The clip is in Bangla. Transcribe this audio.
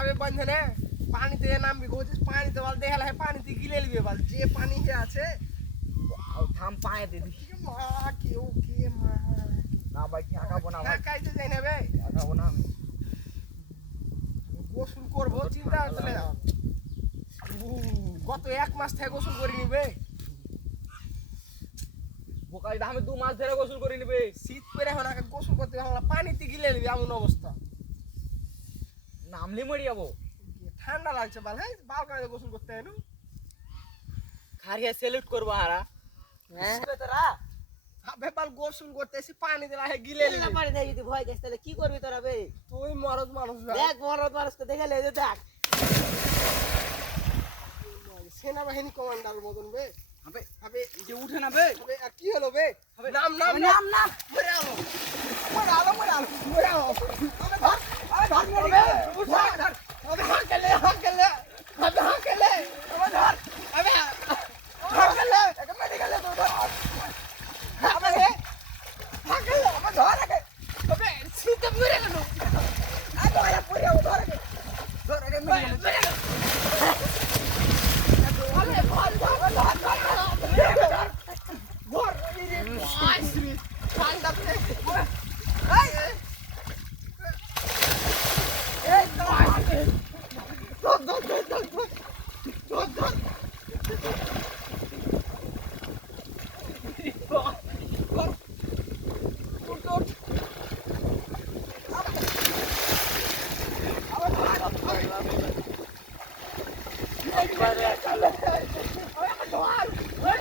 হবে বন্ধনে পানিতে নামবি কোচিস পানিতে বল দেখালে পানিতে গিলে নিবি বল যে পানি হে আছে থাম পায়ে দে দি মা কেউ কে মা না ভাই কি আঁকাবো না ভাই কাইতে যাই না বে আঁকাবো না আমি গোসল করবো চিন্তা চলে যাও গত 1 মাস থেকে গোসল করে নিবে বোকাই আমি 2 মাস ধরে গোসল করে নিবে শীত পরে এখন আগে গোসল করতে আমরা পানিতে গিলে নিবি এমন অবস্থা নামলি মরি যাবো ঠান্ডা লাগছে বাল হ্যাঁ বাল কাজে গোসল করতে এনু খারিয়া সেলুট করবো হারা হ্যাঁ তোরা আবে বাল গোসল করতে এসে পানি দিলা হে গিলে না নিবি পারি না যদি ভয় গেছে তাহলে কি করবি তোরা বে তুই মরদ মানুষ দেখ মরদ মানুষকে দেখে লে যে দেখ সেনাবাহিনী কমান্ডার মতন বে আবে আবে যে উঠে না বে আবে আর কি হলো বে নাম নাম নাম নাম মরে আলো মরে আলো মরে আলো মরে আলো আবে ধর মরে উঠা ধর আবে হাকেলে আবে হাকেলে আবে ধর আবে হাকেলে এটা মেডিকেলে তো ধর আবে হাকেলে আবে ধর আগে আবে সিতে মরে গেল আবে আরে পড়ে যাবো ধর আগে মেডিকেলে আরে ধর ধর ধর ধর ধর ধর